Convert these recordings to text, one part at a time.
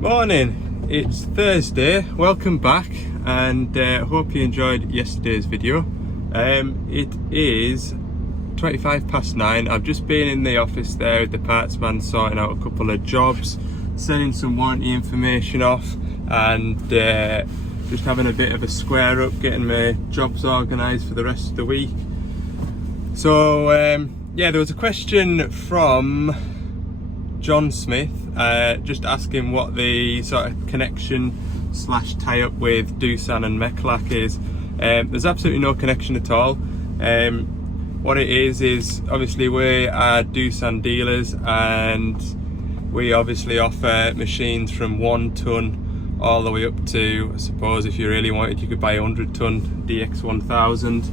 Morning, it's Thursday, welcome back, and hope you enjoyed yesterday's video. It is 9:25. I've just been in the office there with the parts man sorting out a couple of jobs, sending some warranty information off, and just having a bit of a square up, getting my jobs organised for the rest of the week. So yeah, there was a question from John Smith, just asking what the sort of connection slash tie-up with Doosan and Mechlac is. There's absolutely no connection at all. What it is obviously we are Doosan dealers, and we obviously offer machines from 1 ton all the way up to, I suppose if you really wanted, you could buy a 100 ton DX1000,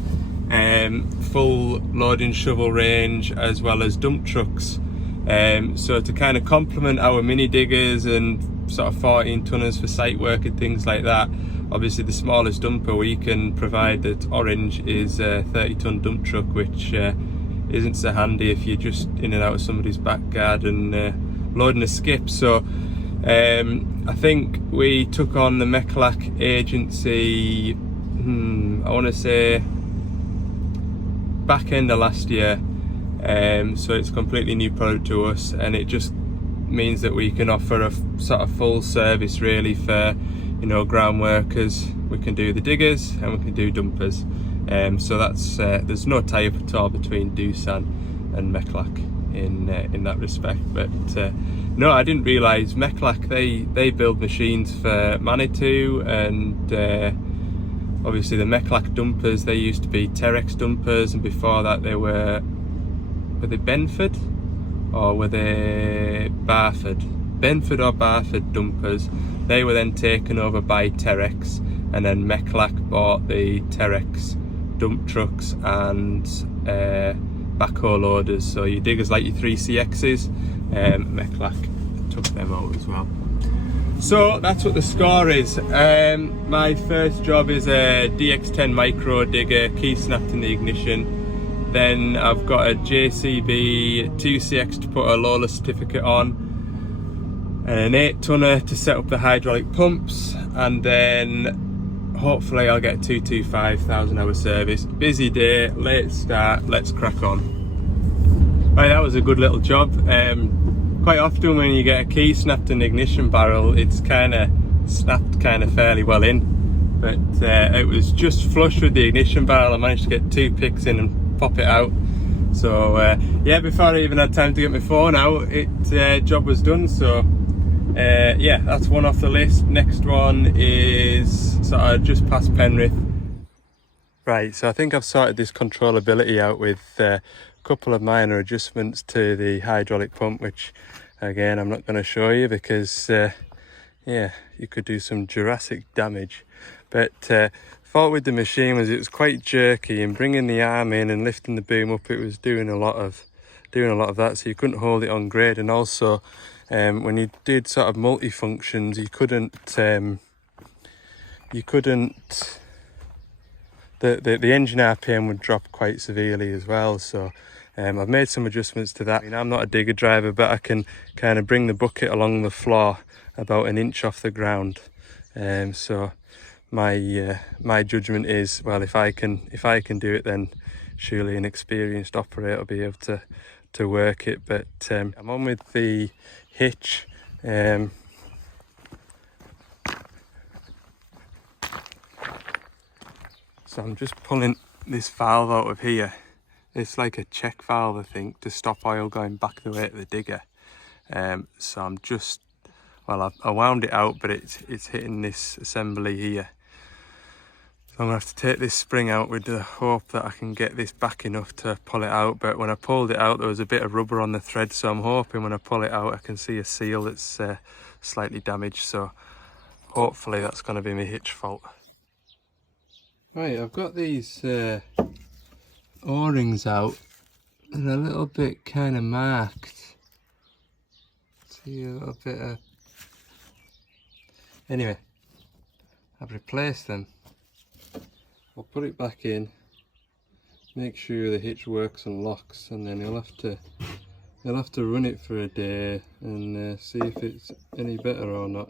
full loading shovel range, as well as dump trucks. So to kind of complement our mini diggers and sort of 14 tonners for site work and things like that, obviously the smallest dumper we can provide at Orange is a 30 ton dump truck, which isn't so handy if you're just in and out of somebody's back garden loading a skip. So I think we took on the Mechlac agency, I want to say back end of last year. So it's a completely new product to us, and it just means that we can offer a sort of full service really for, you know, ground workers. We can do the diggers and we can do dumpers. So that's there's no tie-up at all between Doosan and Mechlac in that respect. But no, I didn't realise Mechlac, they build machines for Manitou, and obviously the Mechlac dumpers, they used to be Terex dumpers, and before that they were they Benford or were they Barford? Benford or Barford dumpers. They were then taken over by Terex, and then Mechlac bought the Terex dump trucks and backhoe loaders. So your diggers like your 3CXs, Mechlac took them out as well. So that's what the score is. My first job is a DX10 micro digger, key snapped in the ignition. Then I've got a JCB 2CX to put a Lola certificate on, and an 8 tonner to set up the hydraulic pumps, and then hopefully I'll get a 225,000 hour service. Busy day, late start, let's crack on. Right, that was a good little job. Quite often when you get a key snapped in the ignition barrel, it's kind of snapped fairly well in, but it was just flush with the ignition barrel. I managed to get 2 picks in and pop it out. So yeah, before I even had time to get my phone out, job was done. So yeah, that's one off the list. Next one is sort of just past Penrith. Right, so I think I've sorted this controllability out with a couple of minor adjustments to the hydraulic pump, which again I'm not going to show you because yeah, you could do some Jurassic damage. But fault with the machine was it was quite jerky, and bringing the arm in and lifting the boom up, it was doing a lot of that, so you couldn't hold it on grade. And also when you did sort of multi-functions, you couldn't the engine RPM would drop quite severely as well. So I've made some adjustments to that. I mean, I'm not a digger driver, but I can kind of bring the bucket along the floor about 1 inch off the ground. So my judgment is, well, if I can do it, then surely an experienced operator will be able to work it. But I'm on with the hitch. So I'm just pulling this valve out of here. It's like a check valve, I think, to stop oil going back the way to the digger. So I'm just, well, I wound it out, but it's hitting this assembly here. So I'm gonna have to take this spring out with the hope that I can get this back enough to pull it out. But when I pulled it out, there was a bit of rubber on the thread, so I'm hoping when I pull it out I can see a seal that's slightly damaged. So hopefully that's going to be my hitch fault. Right, I've got these O-rings out, and a little bit kind of marked. See a little bit of... Anyway, I've replaced them. I'll put it back in, make sure the hitch works and locks, and then you'll have to I'll have to run it for a day and see if it's any better or not,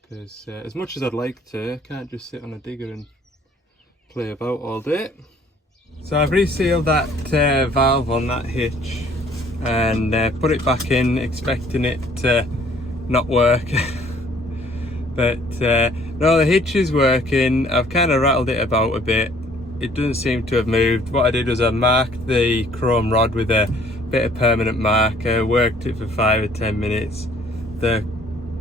because as much as I'd like to, I can't just sit on a digger and play about all day. So I've resealed that valve on that hitch and put it back in, expecting it to not work. But no, the hitch is working. I've kind of rattled it about a bit. It doesn't seem to have moved. What I did was I marked the chrome rod with a bit of permanent marker, worked it for 5 or 10 minutes. The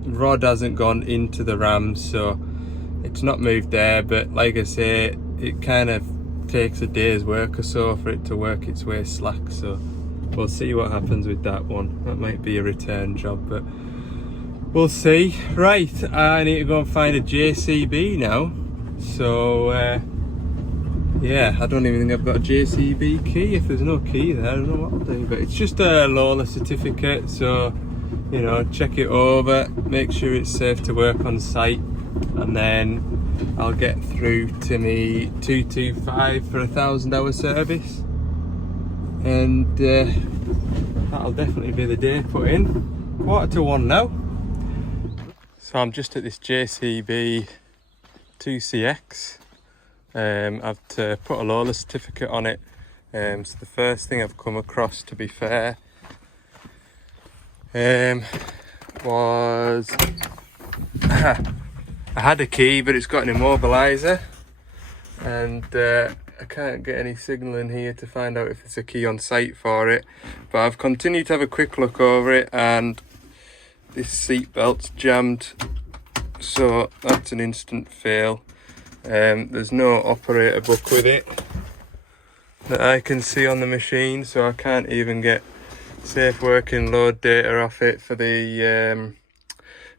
rod hasn't gone into the rams, so it's not moved there, but like I say, it kind of takes a day's work or so for it to work its way slack, so we'll see what happens with that one. That might be a return job, but we'll see. Right, I need to go and find a JCB now, so yeah, I don't even think I've got a JCB key. If there's no key there, I don't know what I'll do, but it's just a Lola certificate, so you know, check it over, make sure it's safe to work on site, and then I'll get through to me 225 for a 1,000-hour service, and that'll definitely be the day put in. 1:45 now. So I'm just at this JCB 2CX. I've to put a Lola certificate on it. So the first thing I've come across, to be fair, was I had a key, but it's got an immobiliser, and I can't get any signal in here to find out if there's a key on site for it. But I've continued to have a quick look over it, and this seat belt's jammed, so that's an instant fail. There's no operator book with it that I can see on the machine, so I can't even get safe working load data off it for the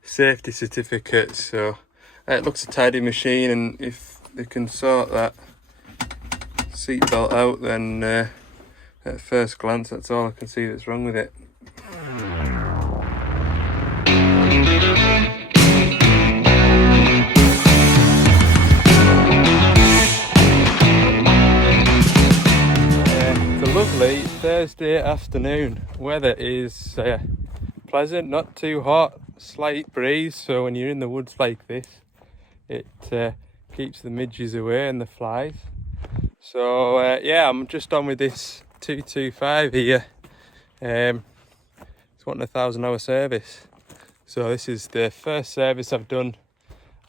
safety certificate. So it looks a tidy machine, and if they can sort that seatbelt out, then at first glance that's all I can see that's wrong with it. Lovely Thursday afternoon. Weather is pleasant, not too hot, slight breeze, so when you're in the woods like this, it keeps the midges away and the flies. So yeah, I'm just on with this 225 here. It's wanting a 1,000-hour service, so this is the first service I've done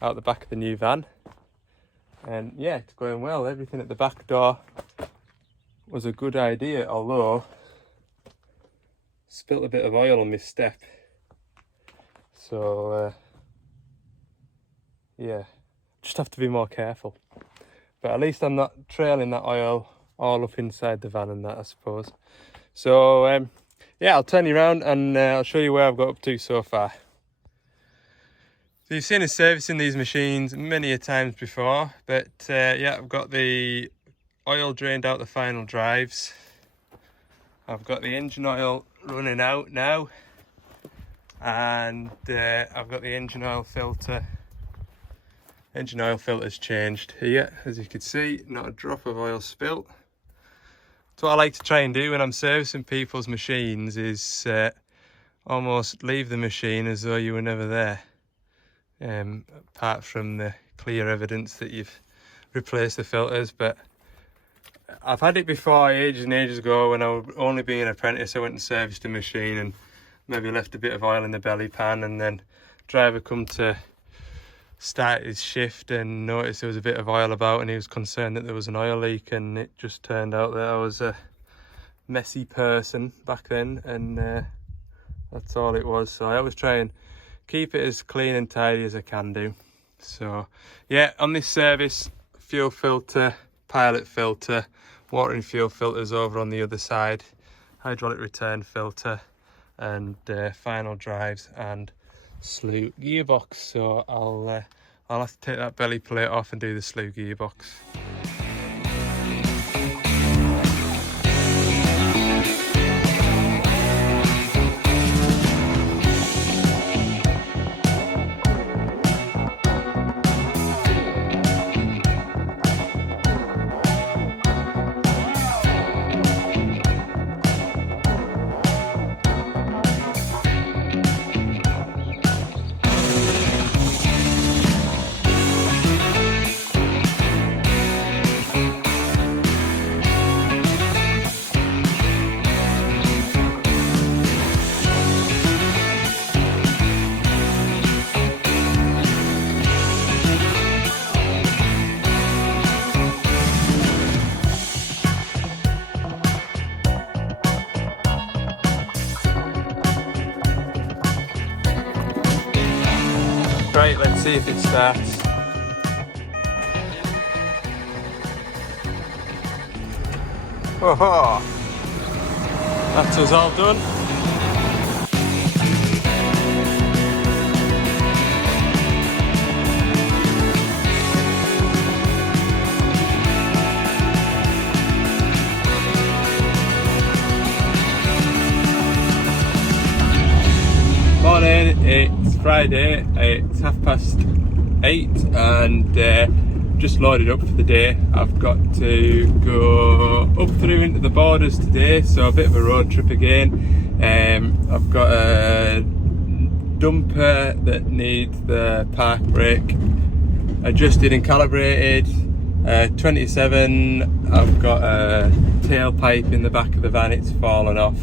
out the back of the new van, and yeah, it's going well. Everything at the back door was a good idea, although spilt a bit of oil on my step, so yeah, just have to be more careful. But at least I'm not trailing that oil all up inside the van and that, I suppose. So yeah, I'll turn you around and I'll show you where I've got up to so far. So you've seen us servicing these machines many a times before, but yeah, I've got the oil drained out the final drives. I've got the engine oil running out now, and I've got the engine oil filter. Engine oil filter's changed here, as you can see, not a drop of oil spilt. So what I like to try and do when I'm servicing people's machines is almost leave the machine as though you were never there, apart from the clear evidence that you've replaced the filters. But I've had it before, ages and ages ago, when I was only being an apprentice. I went and serviced a machine and maybe left a bit of oil in the belly pan, and then driver come to start his shift and noticed there was a bit of oil about, and he was concerned that there was an oil leak, and it just turned out that I was a messy person back then, and that's all it was. So I always try and keep it as clean and tidy as I can do. So yeah, on this service, fuel filter, pilot filter, water and fuel filters over on the other side, hydraulic return filter, and final drives and slew gearbox. So I'll have to take that belly plate off and do the slew gearbox. Right, let's see if it starts. Oh, that's us all done. Morning, it's Friday, it's 8:30 and just loaded up for the day. I've got to go up through into the borders today, so a bit of a road trip again. I've got a dumper that needs the park brake adjusted and calibrated. 27, I've got a tailpipe in the back of the van, it's fallen off.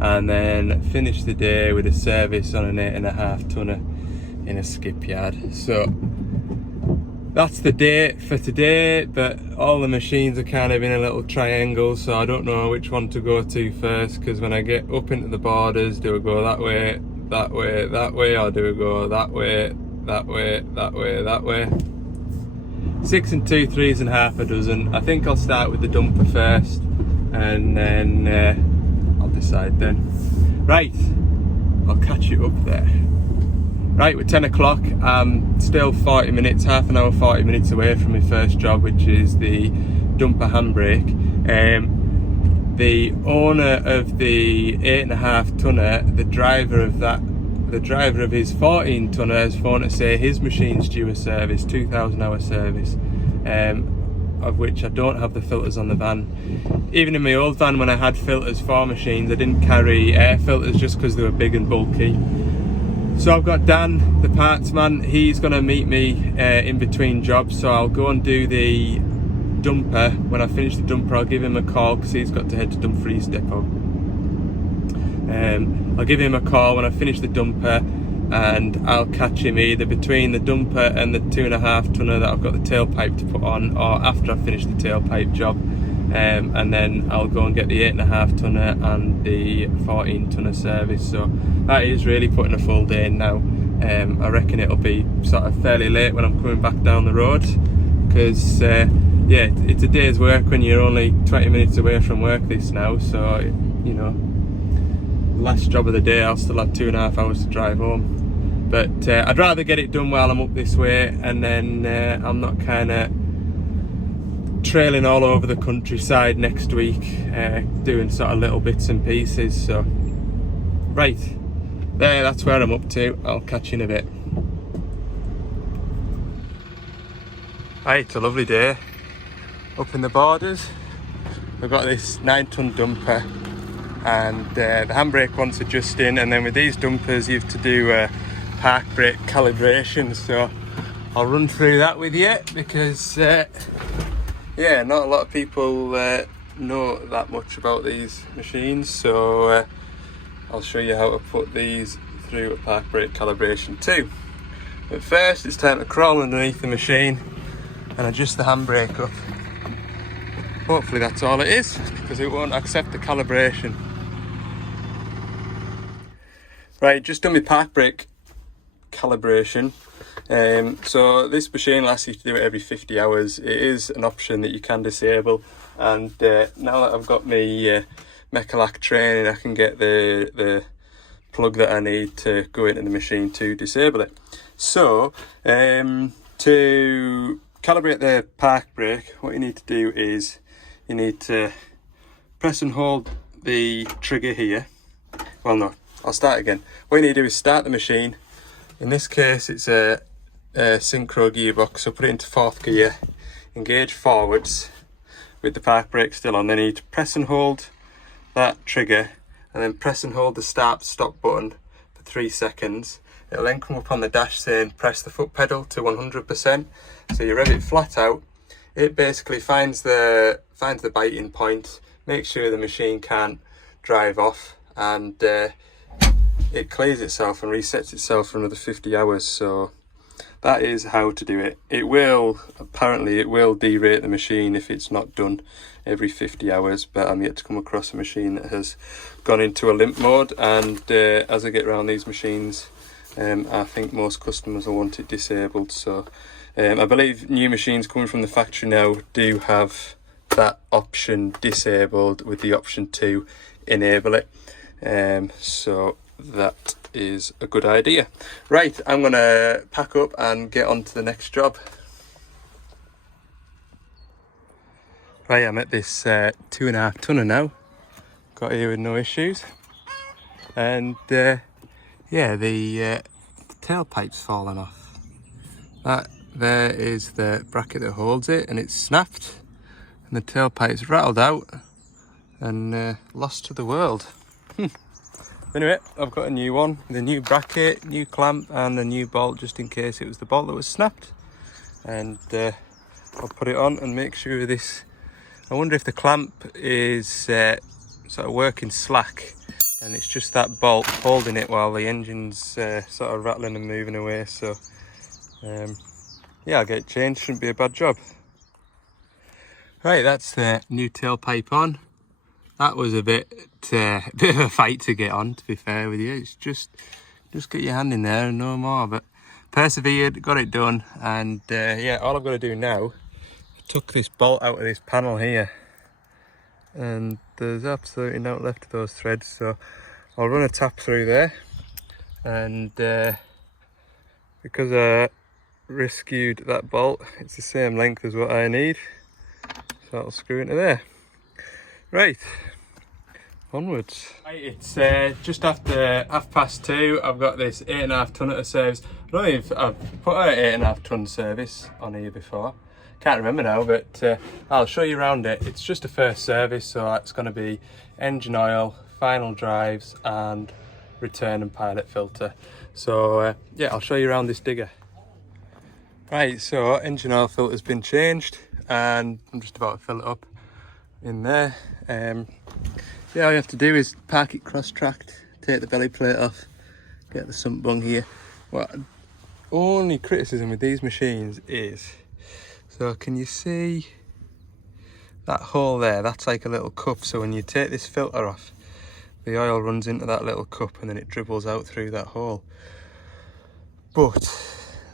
And then finish the day with a service on an 8.5 tonner in a skip yard. So that's the day for today, but all the machines are kind of in a little triangle, so I don't know which one to go to first, because when I get up into the borders, do I go that way, that way, that way, or do I go that way, that way, that way, that way? 6 and 2 3s and half a dozen. I think I'll start with the dumper first, and then decide then. Right, I'll catch you up there. Right, we're 10 o'clock. I'm still 40 minutes, half an hour, 40 minutes away from my first job, which is the dumper handbrake. The owner of the 8.5 tonner, the driver of his 14 tonner has phoned to say his machine's due a service, 2,000 hour service, of which I don't have the filters on the van. Even in my old van, when I had filters for machines, I didn't carry air filters just because they were big and bulky. So I've got Dan, the parts man, he's going to meet me in between jobs, so I'll go and do the dumper. When I finish the dumper, I'll give him a call because he's got to head to Dumfries depot. I'll give him a call when I finish the dumper, and I'll catch him either between the dumper and the 2.5 tonner that I've got the tailpipe to put on, or after I finish the tailpipe job. And then I'll go and get the 8.5 tonner and the 14 tonner service. So that is really putting a full day in now. I reckon it'll be sort of fairly late when I'm coming back down the road, because yeah, it's a day's work when you're only 20 minutes away from work this now. So, you know, last job of the day, I'll still have 2.5 hours to drive home. But I'd rather get it done while I'm up this way, and then I'm not kind of trailing all over the countryside next week, doing sort of little bits and pieces. So right there, that's where I'm up to. I'll catch you in a bit. Right, it's a lovely day up in the borders. We've got this 9-ton dumper, and the handbrake wants adjusting, and then with these dumpers you have to do park brake calibration. So I'll run through that with you, because yeah, not a lot of people know that much about these machines, so I'll show you how to put these through a park brake calibration too. But first, it's time to crawl underneath the machine and adjust the handbrake up. Hopefully that's all it is, because it won't accept the calibration. Right, just done my park brake calibration. So this machine asks you to do it every 50 hours. It is an option that you can disable, and now that I've got my Mechalac training, I can get the plug that I need to go into the machine to disable it. So to calibrate the park brake, what you need to do is you need to press and hold the trigger here. Well, no, I'll start again. What you need to do is start the machine. In this case, it's a synchro gearbox, so put it into 4th gear, engage forwards with the park brake still on. Then you need to press and hold that trigger, and then press and hold the stop button for 3 seconds. It'll then come up on the dash saying press the foot pedal to 100%. So you rev it flat out. It basically finds the biting point, makes sure the machine can't drive off, and it clears itself and resets itself for another 50 hours. So that is how to do it. Apparently it will derate the machine if it's not done every 50 hours, but I'm yet to come across a machine that has gone into a limp mode, and as I get around these machines I think most customers will want it disabled. So I believe new machines coming from the factory now do have that option disabled with the option to enable it. So that is a good idea. Right, I'm gonna pack up and get on to the next job. Right, I'm at this 2.5 tonner now. Got here with no issues. And yeah, the tailpipe's fallen off. That there is the bracket that holds it, and it's snapped. And the tailpipe's rattled out and lost to the world. Anyway, I've got a new one with a new bracket, new clamp and a new bolt just in case it was the bolt that was snapped. And I'll put it on and make sure this, I wonder if the clamp is sort of working slack and it's just that bolt holding it while the engine's sort of rattling and moving away. So yeah, I'll get it changed, shouldn't be a bad job. Right, that's the new tailpipe on. That was a bit of a fight to get on, to be fair with you. It's just get your hand in there and no more, but persevered, got it done. And yeah, all I've got to do now, I took this bolt out of this panel here and there's absolutely no left of those threads, so I'll run a tap through there, and because I rescued that bolt, it's the same length as what I need, so I'll screw into there. Right, onwards. Right, it's just after 2:30. I've got this 8.5 tonne at a service. I don't know if I've put an 8.5 tonne service on here before. Can't remember now, but I'll show you around it. It's just a first service, so that's going to be engine oil, final drives and return and pilot filter. So yeah, I'll show you around this digger. Right, so engine oil filter's been changed and I'm just about to fill it up in there. Yeah, all you have to do is park it cross-tracked, take the belly plate off, get the sump bung here. Well, only criticism with these machines is, so can you see that hole there? That's like a little cup, so when you take this filter off, the oil runs into that little cup and then it dribbles out through that hole. But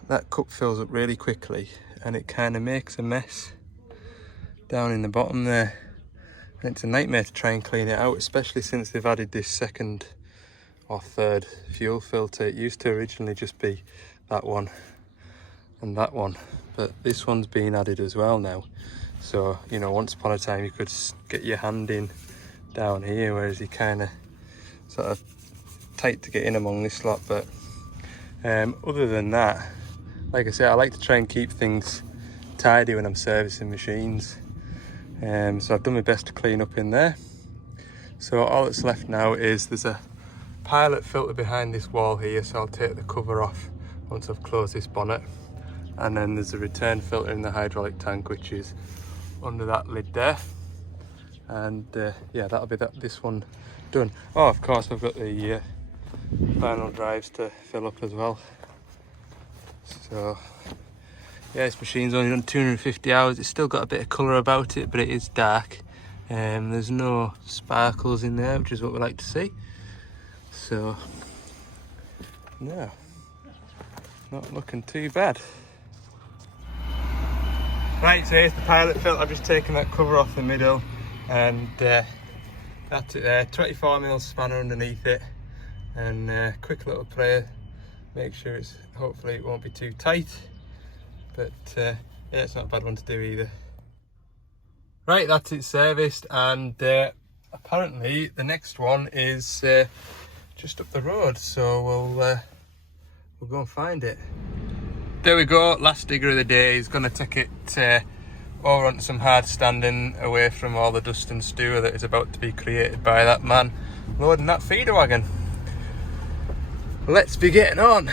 that cup fills up really quickly and it kind of makes a mess down in the bottom there. And it's a nightmare to try and clean it out, especially since they've added this second or third fuel filter. It used to originally just be that one and that one, but this one's been added as well now. So, you know, once upon a time you could get your hand in down here, whereas you kind of sort of tight to get in among this lot. But other than that, like I said, I like to try and keep things tidy when I'm servicing machines. So I've done my best to clean up in there. So all that's left now is there's a pilot filter behind this wall here, so I'll take the cover off once I've closed this bonnet. And then there's a return filter in the hydraulic tank, which is under that lid there. And yeah, that'll be this one done. Oh, of course, I've got the final drives to fill up as well. So yeah, this machine's only done 250 hours. It's still got a bit of colour about it, but it is dark. There's no sparkles in there, which is what we like to see. So no, not looking too bad. Right, so here's the pilot filter. I've just taken that cover off the middle, and that's it there. 24mm spanner underneath it, and quick little prayer. Make sure it's, hopefully it won't be too tight. But yeah, it's not a bad one to do either. Right, that's it serviced, and apparently the next one is just up the road, so we'll go and find it. There we go, last digger of the day. He's going to take it over onto some hard standing, away from all the dust and stew that is about to be created by that man loading that feeder wagon. Let's be getting on.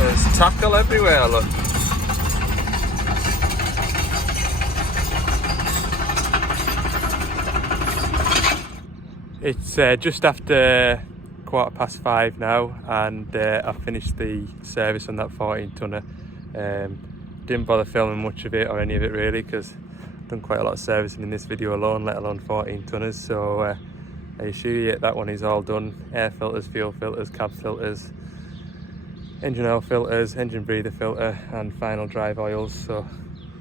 There's tackle everywhere, look. It's just after 5:15 now, and I've finished the service on that 14 tonner. Didn't bother filming much of it or any of it really, because I've done quite a lot of servicing in this video alone, let alone 14 tonners. So I assure you that one is all done. Air filters, fuel filters, cab filters, engine oil filters, engine breather filter, and final drive oils, so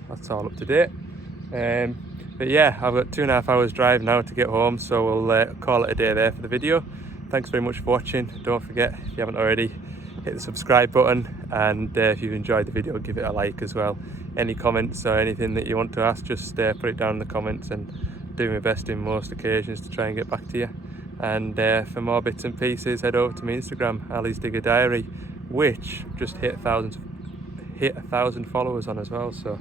that's all up to date. But yeah, I've got 2.5 hours drive now to get home, so we'll call it a day there for the video. Thanks very much for watching. Don't forget, if you haven't already, hit the subscribe button, and if you've enjoyed the video, give it a like as well. Any comments or anything that you want to ask, just put it down in the comments, and do my best in most occasions to try and get back to you. And for more bits and pieces, head over to my Instagram, Ali's Digger Diary, which just hit 1,000 followers on as well, so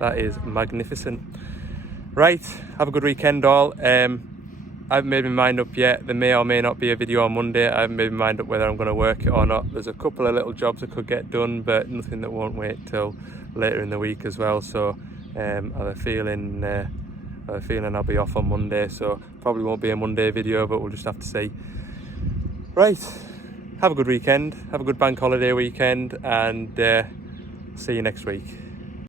that is magnificent. Right, have a good weekend all. I haven't made my mind up yet. There may or may not be a video on Monday. I haven't made my mind up whether I'm going to work it or not. There's a couple of little jobs I could get done, but nothing that won't wait till later in the week as well. So I have a feeling I'll be off on Monday, so probably won't be a Monday video, but we'll just have to see. Right, have a good weekend, have a good bank holiday weekend, and see you next week.